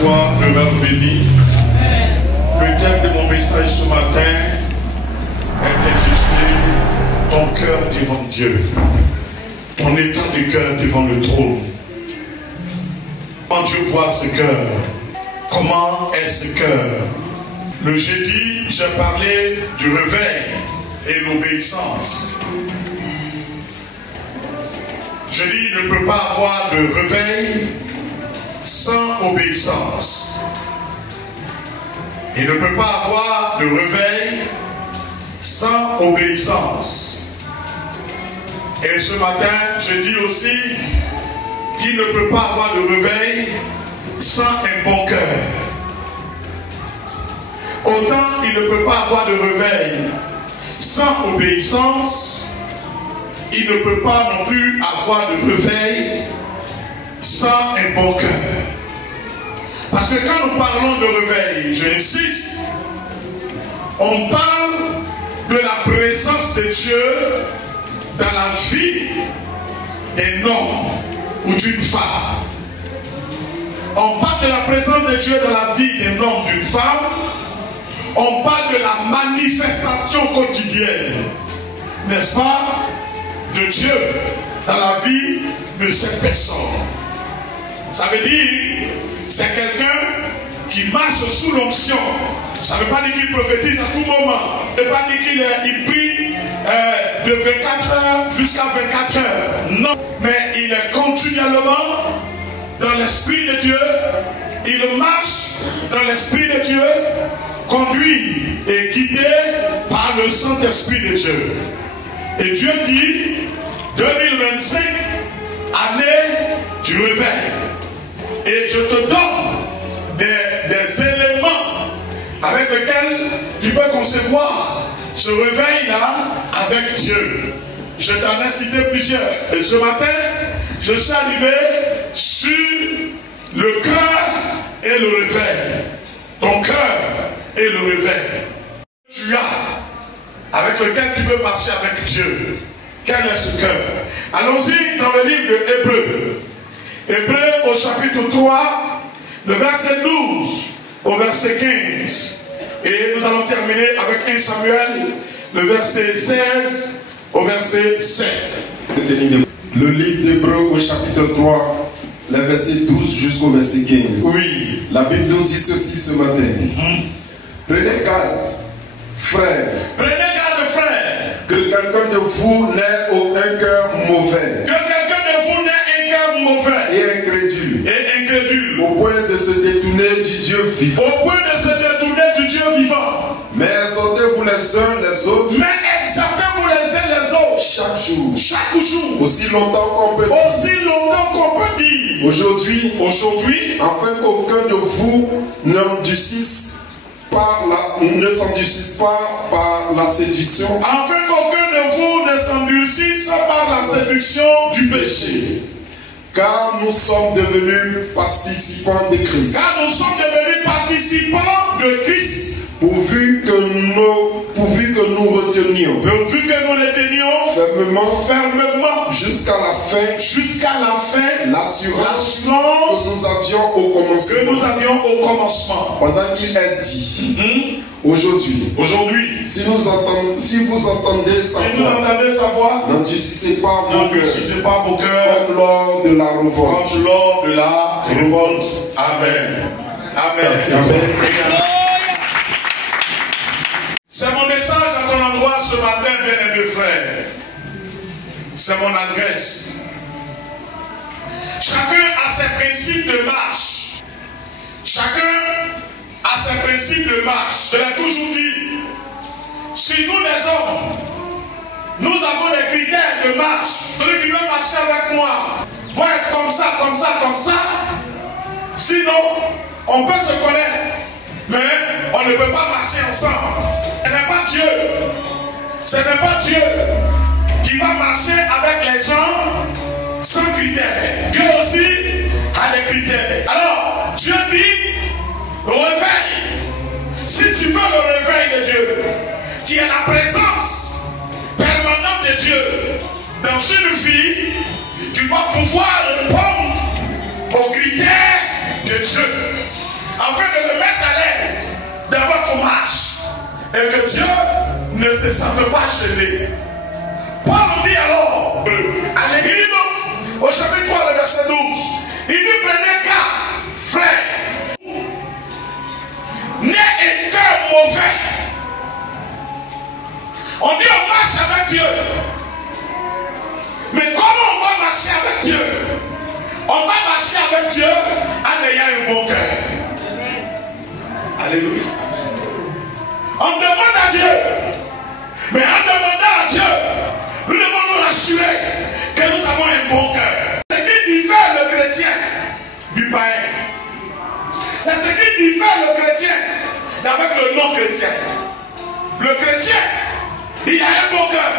fois demeure béni. Le thème de mon message ce matin est intitulé Ton cœur devant Dieu. Ton état de cœur devant le trône. Quand Dieu voit ce cœur, comment est ce cœur? Le jeudi, j'ai parlé du réveil et l'obéissance. Je dis, il ne peut pas avoir de réveil sans obéissance. Il ne peut pas avoir de réveil sans obéissance. Et ce matin, je dis aussi qu'il ne peut pas avoir de réveil sans un bon cœur. Autant il ne peut pas avoir de réveil sans obéissance, il ne peut pas non plus avoir de réveil sans un bon cœur. Parce que quand nous parlons de réveil, j'insiste, on parle de la présence de Dieu dans la vie d'un homme ou d'une femme. On parle de la présence de Dieu dans la vie d'un homme, d'une femme. On parle de la manifestation quotidienne, n'est-ce pas, de Dieu dans la vie de cette personne. Ça veut dire, c'est quelqu'un qui marche sous l'onction. Ça ne veut pas dire qu'il prophétise à tout moment. Ça ne veut pas dire qu'il prie de 24 heures jusqu'à 24 heures. Non, mais il est continuellement dans l'Esprit de Dieu. Il marche dans l'Esprit de Dieu, conduit et guidé par le Saint-Esprit de Dieu. Et Dieu dit, 2025, année du réveil. Et je te donne des éléments avec lesquels tu peux concevoir ce réveil-là avec Dieu. Je t'en ai cité plusieurs. Et ce matin, je suis arrivé sur le cœur et le réveil. Ton cœur et le réveil. Tu as, avec lequel tu peux marcher avec Dieu. Quel est ce cœur? Allons-y dans le livre de Hébreux. Hébreux au chapitre 3, le verset 12 au verset 15. Et nous allons terminer avec 1 Samuel, le verset 16 au verset 7. Le livre d'Hébreux au chapitre 3, le verset 12 jusqu'au verset 15. Oui. La Bible nous dit ceci ce matin. Prenez garde, frère. Prenez garde, frère. Que quelqu'un de vous n'ait aucun cœur mauvais. Que quelqu'un de vous n'ait un cœur mauvais. Et incrédule. Et incrédule. Au point de se détourner du Dieu vivant. Au point de se détourner du Dieu vivant. Mais exhortez-vous les uns les autres. Mais exhortez-vous les uns les autres. Chaque jour. Chaque jour. Aussi longtemps qu'on peut dire. Aussi longtemps qu'on peut dire. Aujourd'hui. Afin qu'aucun de vous ne s'endurcisse pas par la séduction. Afin qu'aucun de vous ne s'endurcisse par la séduction du péché. Car nous sommes devenus participants de Christ. Car nous sommes devenus participants de Christ. Pourvu que nous retenions. Fermement. Jusqu'à la fin. L'assurance que nous avions au commencement. Pendant qu'il est dit. Aujourd'hui. Si vous entendez sa voix. N'endurcissez pas vos cœurs. Comme lors de la révolte. Amen. C'est mon message à ton endroit ce matin, bien-aimés frères. C'est mon adresse. Chacun a ses principes de marche. Je l'ai toujours dit. Si nous les hommes, nous avons des critères de marche. Celui qui veut marcher avec moi doit être comme ça. Sinon, on peut se connaître, mais on ne peut pas marcher ensemble. Ce n'est pas Dieu qui va marcher avec les gens sans critères. Dieu aussi a des critères. Alors, Dieu dit, réveil. Si tu veux le réveil de Dieu, qui est la présence permanente de Dieu dans une vie, tu dois pouvoir répondre aux critères de Dieu. afin de le mettre à l'aise dans votre marche et que Dieu ne se sente pas gêné. Paul dit alors à l'église au chapitre 3, le verset 12, il dit prenez garde, frère, n'ayez un cœur mauvais. On dit on marche avec Dieu. Mais comment on va marcher avec Dieu? On va marcher avec Dieu en ayant un bon cœur. Alléluia. On demande à Dieu. Mais en demandant à Dieu, nous devons nous rassurer que nous avons un bon cœur. C'est ce qui diffère le chrétien du païen. C'est ce qui diffère le chrétien avec le non-chrétien. Le chrétien, il a un bon cœur.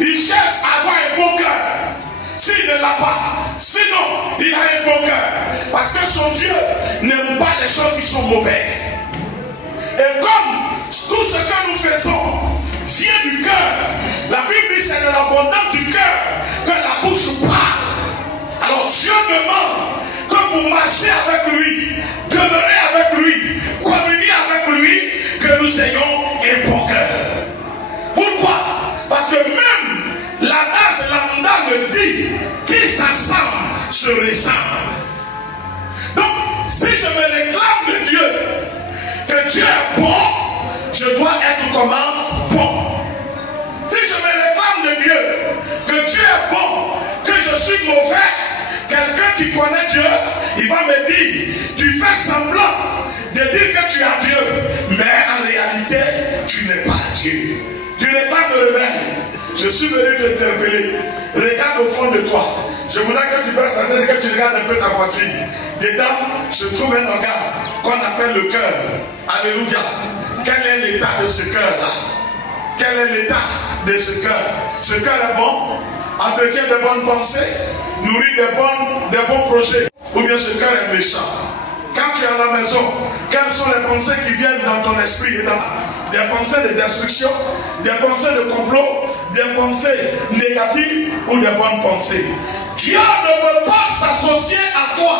Il cherche à avoir un bon cœur. S'il ne l'a pas, sinon il a un bon cœur. Parce que son Dieu n'aime pas les choses qui sont mauvaises. Et comme tout ce que nous faisons vient du cœur, la Bible dit c'est de l'abondance du cœur que la bouche parle. Alors Dieu demande que pour marcher avec lui, demeurer avec lui, communier avec lui, que nous ayons un bon cœur. Pourquoi? Parce que même l'adage lambda me dit qui s'assemble se ressemble. Donc, si je me réclame de Dieu, que Dieu est bon, je dois être comment? Bon. Si je me réclame de Dieu, que Dieu est bon, que je suis mauvais, quelqu'un qui connaît Dieu, il va me dire, tu fais semblant de dire que tu as Dieu, mais en réalité, tu n'es pas Dieu. Tu n'es pas de réveil. Je suis venu t'interpeller. Regarde au fond de toi. Je voudrais que tu passes la tête et que tu regardes un peu ta voiture. Dedans se trouve un organe qu'on appelle le cœur. Alléluia. Quel est l'état de ce cœur-là? Quel est l'état de ce cœur? Ce cœur est bon, entretient de bonnes pensées, nourrit de bons projets. Ou bien ce cœur est méchant. Quand tu es à la maison, quelles sont les pensées qui viennent dans ton esprit et des pensées de destruction, des pensées de complot, des pensées négatives ou des bonnes pensées? Dieu ne peut pas s'associer à toi,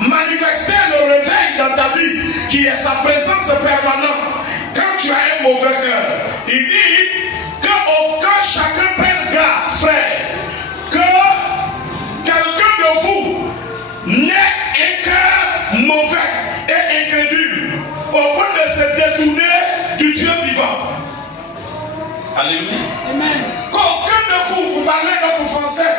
manifester le réveil dans ta vie, qui est sa présence permanente. Quand tu as un mauvais cœur, il dit que chacun prenne garde, frère, que quelqu'un de vous n'ait un cœur mauvais et incrédule, au point de se détourner du Dieu vivant. Alléluia. Amen. Qu'aucun de vous, vous parlez notre français,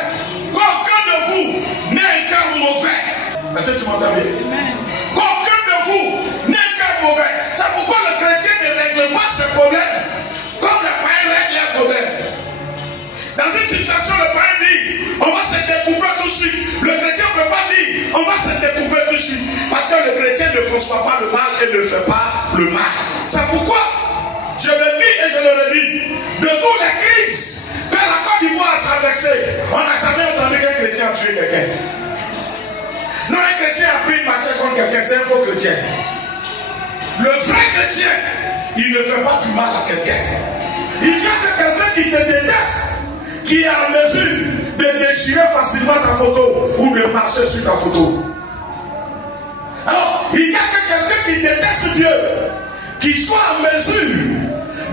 qu'aucun de vous n'ait un cœur mauvais. Est-ce que tu m'entends bien? Amen. Qu'aucun de vous n'ait un cœur mauvais. C'est pourquoi le chrétien ne règle pas ses problèmes comme le païen règle les problèmes. Dans une situation, le païen dit, on va se découper tout de suite. Le chrétien ne peut pas dire, on va se découper tout de suite. Parce que le chrétien ne conçoit pas le mal et ne fait pas le mal. C'est pourquoi, je le dis et je le redis, de toutes les crises que la Côte d'Ivoire a traversées, on n'a jamais entendu qu'un chrétien a tué quelqu'un. Non, un chrétien a pris une matière contre quelqu'un, c'est un faux chrétien. Le vrai chrétien, il ne fait pas du mal à quelqu'un. Il n'y a que quelqu'un qui te déteste, qui est en mesure de déchirer facilement ta photo ou de marcher sur ta photo. Alors, il n'y a que quelqu'un qui déteste Dieu, qui soit en mesure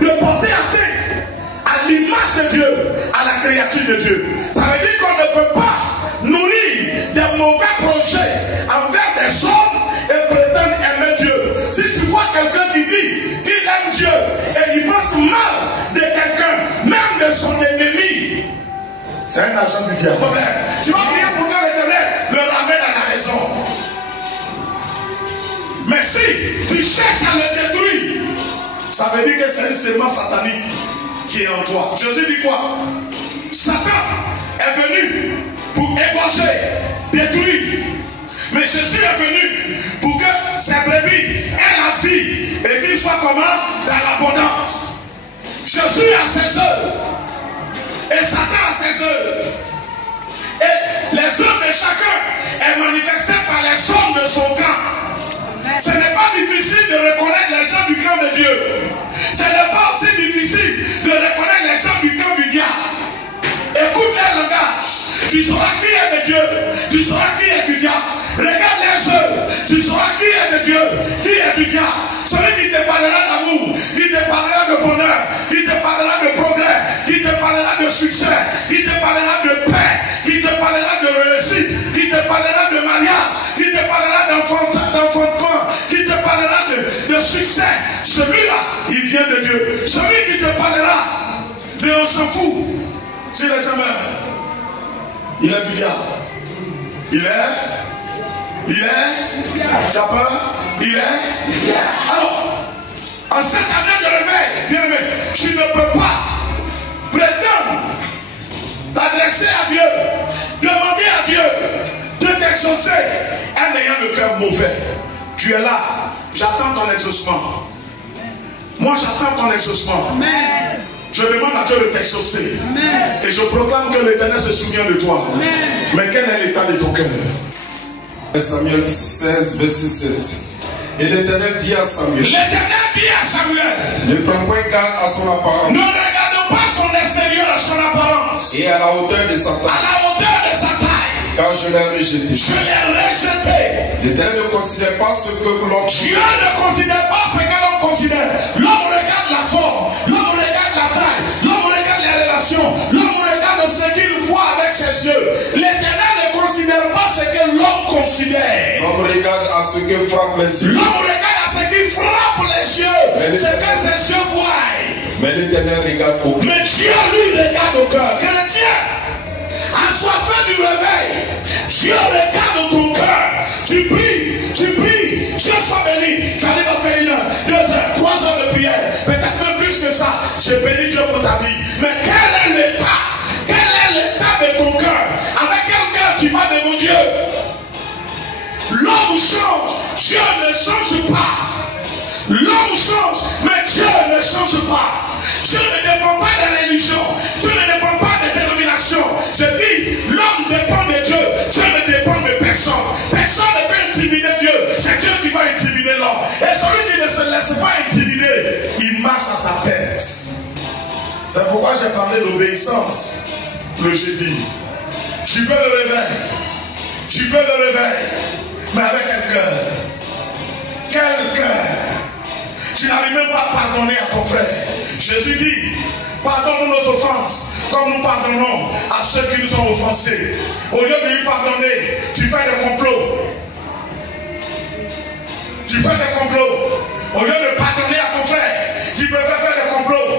de porter atteinte à l'image de Dieu, à la créature de Dieu. Ça veut dire qu'on ne peut pas nourrir des mauvais projets envers des hommes et prétendre aimer Dieu. Si tu vois quelqu'un qui dit qu'il aime Dieu et il pense mal de quelqu'un, même de son ennemi, c'est un agent du diable. Tu vas prier pour que l'Éternel le ramène à la raison. Mais si tu cherches à le détruire, ça veut dire que c'est une sémence satanique qui est en toi. Jésus dit quoi? Satan est venu pour égorger, détruire. Mais Jésus est venu pour que ses brebis aient la vie et qu'il soit comment? Dans l'abondance. Jésus a ses œuvres et Satan a ses œuvres. Et les œuvres de chacun est manifestée par les hommes de son camp. Ce n'est pas difficile de reconnaître les gens du camp de Dieu. Ce n'est pas aussi difficile de reconnaître les gens du camp du diable. Écoute leur langage. Tu sauras qui est de Dieu. Tu sauras qui est du diable. Regarde les œuvres. Tu sauras qui est de Dieu, qui fou. S'il n'est jamais. Il est du diable. Il est. Tu as peur? Il est. Alors, en cette année de réveil, bien aimé, tu ne peux pas prétendre t'adresser à Dieu, demander à Dieu de t'exaucer en ayant le cœur mauvais. Tu es là, j'attends ton exaucement. Moi j'attends ton exaucement. Amen. Je demande à Dieu de t'exaucer. Et je proclame que l'Éternel se souvient de toi. Amen. Mais quel est l'état de ton cœur? Samuel 16, verset 7. Et l'Éternel dit à Samuel. L'Éternel dit à Samuel. Ne prends point garde à son apparence. Ne regarde pas son extérieur, son apparence. Et à la hauteur de sa taille. À la hauteur de sa taille. Car je l'ai rejeté. Je l'ai rejeté. L'Éternel ne considère pas ce que l'homme. Dieu ne considère pas ce que l'homme considère. L'homme regarde la forme, l'homme regarde la taille, l'homme regarde les relations, l'homme regarde ce qu'il voit avec ses yeux. L'Éternel ne considère pas ce que l'homme considère. L'homme regarde à ce que frappe les yeux. L'homme regarde à ce qui frappe les yeux. Ce que ses yeux voient. Mais l'Éternel regarde au cœur. Mais Dieu lui regarde au cœur. Chrétien, assoiffé du réveil, Dieu regarde ton cœur. Tu pries, Dieu soit béni. J'allais pas faire 1 heure, 2 heures, 3 heures de prière, peut-être même plus que ça. Je bénis Dieu pour ta vie. Mais quel est l'état? Quel est l'état de ton cœur? Avec quel cœur tu vas devant Dieu? L'homme change, Dieu ne change pas. L'homme change, mais Dieu ne change pas. Dieu ne dépend pas des religions. Dieu ne dépend pas des dénominations. Je dis, l'homme dépend de Dieu. Dieu ne dépend de personne. Personne ne peut intimider Dieu. C'est Dieu qui va intimider l'homme. Et celui qui ne se laisse pas intimider, il marche à sa tête. C'est pourquoi j'ai parlé d'obéissance le jeudi. Tu veux le réveil. Tu veux le réveil. Mais avec quel cœur? Quel cœur? Tu n'arrives même pas à pardonner à ton frère. Jésus dit, pardonne-nous nos offenses, comme nous pardonnons à ceux qui nous ont offensés. Au lieu de lui pardonner, tu fais des complots. Tu fais des complots. Au lieu de pardonner à ton frère, tu préfères faire des complots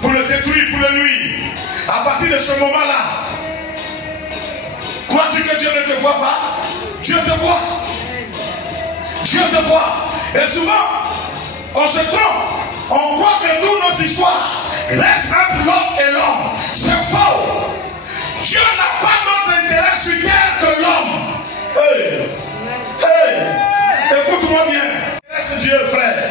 pour le détruire, pour le nuire. À partir de ce moment-là, crois-tu que Dieu ne te voit pas? Dieu te voit. Dieu te voit. Et souvent, on se trompe. On croit que toutes nos histoires restent entre l'homme et l'homme. C'est faux. Dieu n'a pas d'autre intérêt sur terre que l'homme. Hey, écoute-moi bien. C'est Dieu, frère.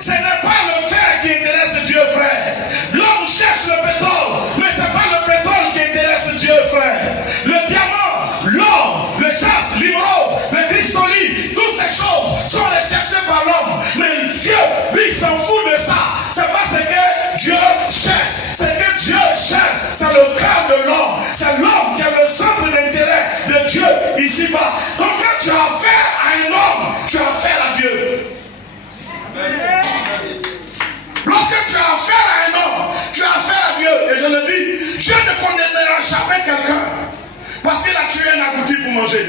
Ce n'est pas le fer qui intéresse Dieu, frère. L'homme cherche le pétrole, mais ce n'est pas le pétrole qui intéresse Dieu, frère. Le diamant, l'or, le jaspe, l'émeraude, le cristolit, toutes ces choses sont recherchées par l'homme. Mais Dieu, lui, s'en fout de ça. C'est pas ce que Dieu cherche. Ce que Dieu cherche, c'est le cœur de l'homme. C'est l'homme qui est le centre d'intérêt de Dieu ici-bas. Donc quand tu as affaire à un homme, tu as affaire à Dieu. Lorsque tu as affaire à un homme, tu as affaire à Dieu. Et je le dis, Dieu ne condamnera jamais quelqu'un parce qu'il a tué un agouti pour manger.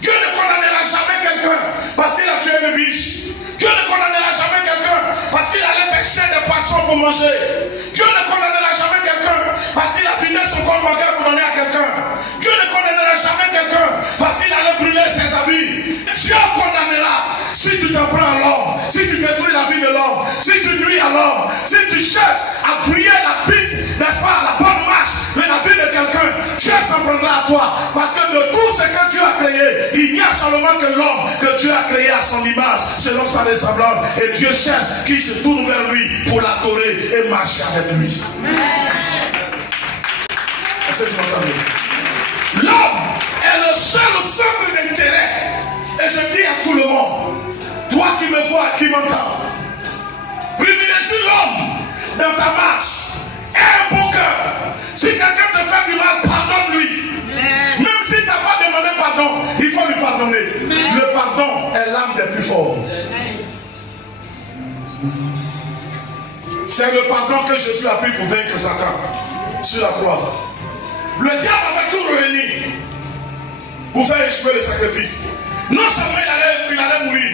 Dieu ne condamnera jamais quelqu'un parce qu'il a tué une biche. Dieu ne condamnera jamais quelqu'un parce qu'il allait pêcher des poissons pour manger. Dieu ne condamnera jamais quelqu'un parce qu'il a vidé son compte bancaire pour donner à quelqu'un. Dieu ne condamnera jamais quelqu'un parce qu'il allait brûler ses habits. Dieu condamnera si tu t'en prends à l'homme, si tu détruis la vie de l'homme, si tu nuis à l'homme, si tu cherches à briller la piste, n'est-ce pas, la bonne marche de la vie de quelqu'un. Dieu s'en prendra à toi parce que de tout ce que Dieu a créé, il n'y a seulement que l'homme que Dieu a créé à son image, selon sa ressemblance. Et Dieu cherche qui se tourne vers lui pour l'adorer et marcher avec lui. Est-ce que tu m'entends? L'homme est le seul centre d'intérêt. Et je dis à tout le monde, toi qui me vois, qui m'entends, privilégie l'homme dans ta marche. Aie un bon cœur. Si quelqu'un te fait du mal, pardonne-lui. Même si tu n'as pas demandé pardon, il faut lui pardonner. Le pardon est l'âme des plus forts. C'est le pardon que Jésus a pris pour vaincre Satan sur la croix. Le diable avait tout réuni pour faire échouer le sacrifice. Non seulement il allait mourir,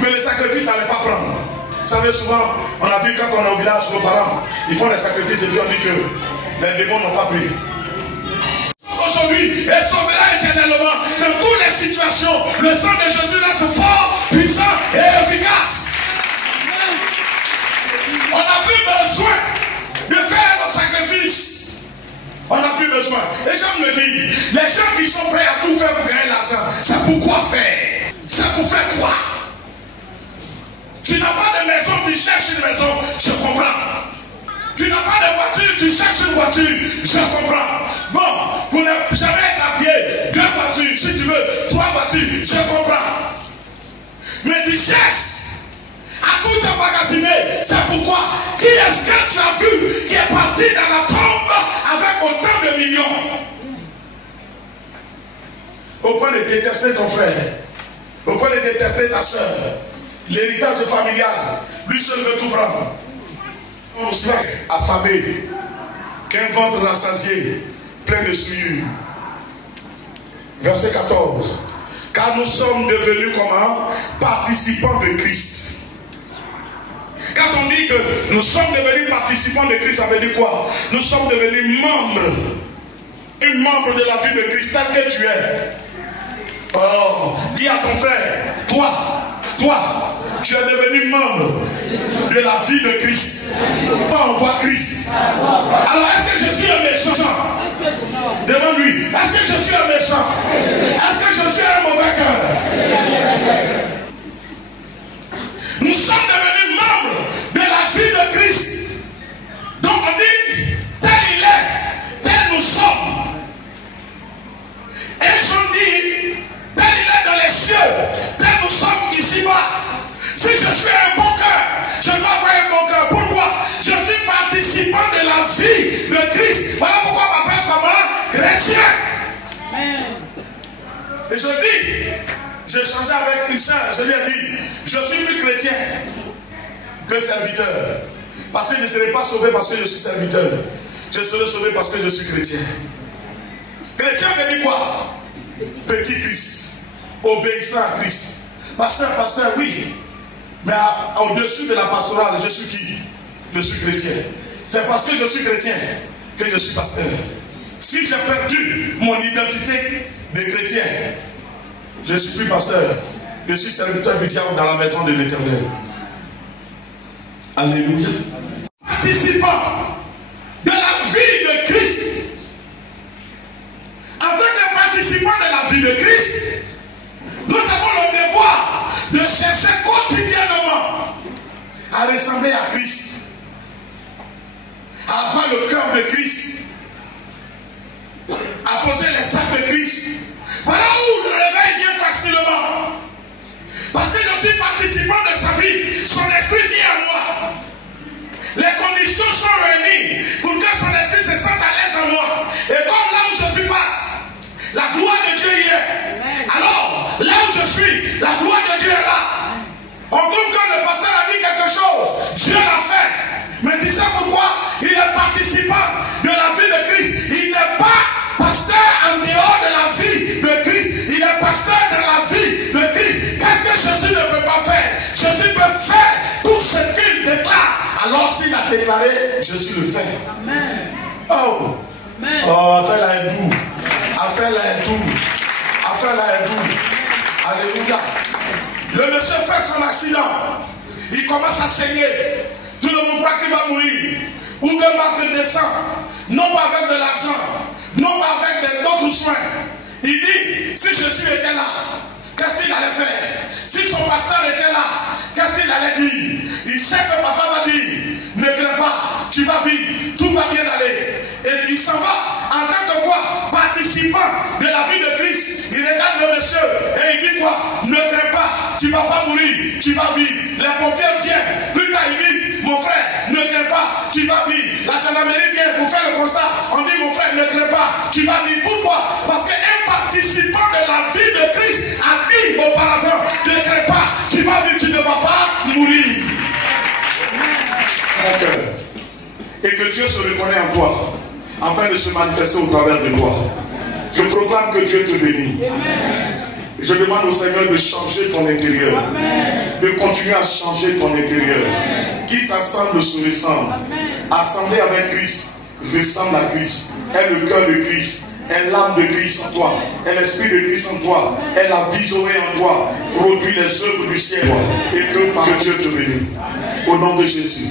mais le sacrifice n'allait pas prendre. savez, souvent, on a vu quand on est au village, nos parents, ils font des sacrifices et puis on dit que les démons n'ont pas pris. Aujourd'hui, elle sauvera éternellement dans toutes les situations. Le sang de Jésus reste fort, puissant et efficace. On n'a plus besoin de faire notre sacrifice. On n'a plus besoin. Et j'aime le dire, les gens qui sont prêts à tout faire pour gagner l'argent, c'est pour quoi faire? C'est pour faire quoi? Tu n'as pas de maison, tu cherches une maison, je comprends. Tu n'as pas de voiture, tu cherches une voiture, je comprends. Bon, pour ne jamais être à pied, 2 voitures, si tu veux, 3 voitures, je comprends. Mais tu cherches à tout emmagasiner, c'est pourquoi? Qui est-ce que tu as vu qui est parti dans la tombe avec autant de millions? Au point de détester ton frère, au point de détester ta soeur, l'héritage familial, lui seul veut tout prendre. On se fait affamé, qu'un ventre rassasié, plein de souillures. Verset 14. Car nous sommes devenus comment? Participants de Christ. Quand on dit que nous sommes devenus participants de Christ, ça veut dire quoi? Nous sommes devenus membres. Un membre de la vie de Christ, tel que tu es. Oh, dis à ton frère, toi, tu es devenu membre de la vie de Christ. Pas on voit Christ. Alors est-ce que je suis un méchant? Demande-lui, est-ce que je suis un méchant? Est-ce que je suis un mauvais cœur? Nous sommes devenus membres de la vie de Christ. Donc on dit, tel il est, tel nous sommes. Et je dis, tel il est dans les cieux, tel nous sommes ici-bas. Si je suis un bon cœur, je dois avoir un bon cœur. Pourquoi? Je suis participant de la vie de Christ. Voilà pourquoi on m'appelle comment? Chrétien. Amen. Et je dis, j'ai changé avec une sœur, je lui ai dit, je suis plus chrétien que serviteur. Parce que je ne serai pas sauvé parce que je suis serviteur. Je serai sauvé parce que je suis chrétien. Chrétien veut dire quoi? Petit Christ, obéissant à Christ. Pasteur, oui. Mais au-dessus de la pastorale, je suis qui? Je suis chrétien. C'est parce que je suis chrétien que je suis pasteur. Si j'ai perdu mon identité de chrétien, je ne suis plus pasteur. Je suis serviteur du diable dans la maison de l'Éternel. Alléluia. Participant de la vie de Christ. En tant que participant de la vie de Christ, nous avons le devoir de chercher quotidiennement à ressembler à Christ, à avoir le cœur de Christ, à poser les actes de Christ. Voilà où le réveil vient facilement. Parce que je suis participant de sa vie, son esprit vient à moi. Les conditions sont réunies pour que son esprit se sente à l'aise en moi. Et comme là où je suis passe, la gloire de Dieu y est. Alors, là où je suis, la gloire de Dieu est là. On trouve que le pasteur a dit quelque chose, Dieu l'a fait. Mais tu sais pourquoi? Il est participant de la vie de Christ. Il n'est pas pasteur en dehors de la vie de Christ. Il est pasteur de la vie de Christ. Qu'est-ce que Jésus ne peut pas faire? Jésus peut faire tout ce qu'il déclare. Alors s'il a déclaré, Jésus le fait. Amen. Oh, amen. Oh, affaire là est doux. Affaire là est doux. Affaire là est doux. Alléluia. Le monsieur fait son accident. Il commence à saigner. Tout le monde croit qu'il va mourir. Ou de marque descend. Non pas avec de l'argent. Non pas avec d'autres soins. Il dit, si Jésus était là, qu'est-ce qu'il allait faire? Si son pasteur était là, qu'est-ce qu'il allait dire? Il sait que papa va dire, ne crains pas, tu vas vivre, tout va bien aller. Et il s'en va en tant que quoi? Participant de la vie de Christ. Il regarde le monsieur et il dit quoi? Ne crains pas, tu ne vas pas mourir, tu vas vivre. Les pompiers viennent, plus tard ils disent, mon frère, ne crains pas, tu vas vivre. La gendarmerie vient pour faire le constat. On dit, mon frère, ne crains pas, tu vas vivre. Pourquoi? Parce qu'un participant de la vie de Christ a dit auparavant, ne crains pas, tu vas vivre, tu ne vas pas mourir. Et que Dieu se reconnaît en toi, afin de se manifester au travers de toi. Je proclame que Dieu te bénit. Je demande au Seigneur de changer ton intérieur. Amen. De continuer à changer ton intérieur. Amen. Qui s'assemble se ressemble. Assemblée avec Christ, ressemble à Christ. Est le cœur de Christ. Est l'âme de Christ en toi. Est l'esprit de Christ en toi. Est la visorée en toi. Produit les œuvres du ciel. Et que par Dieu te bénisse. Au nom de Jésus.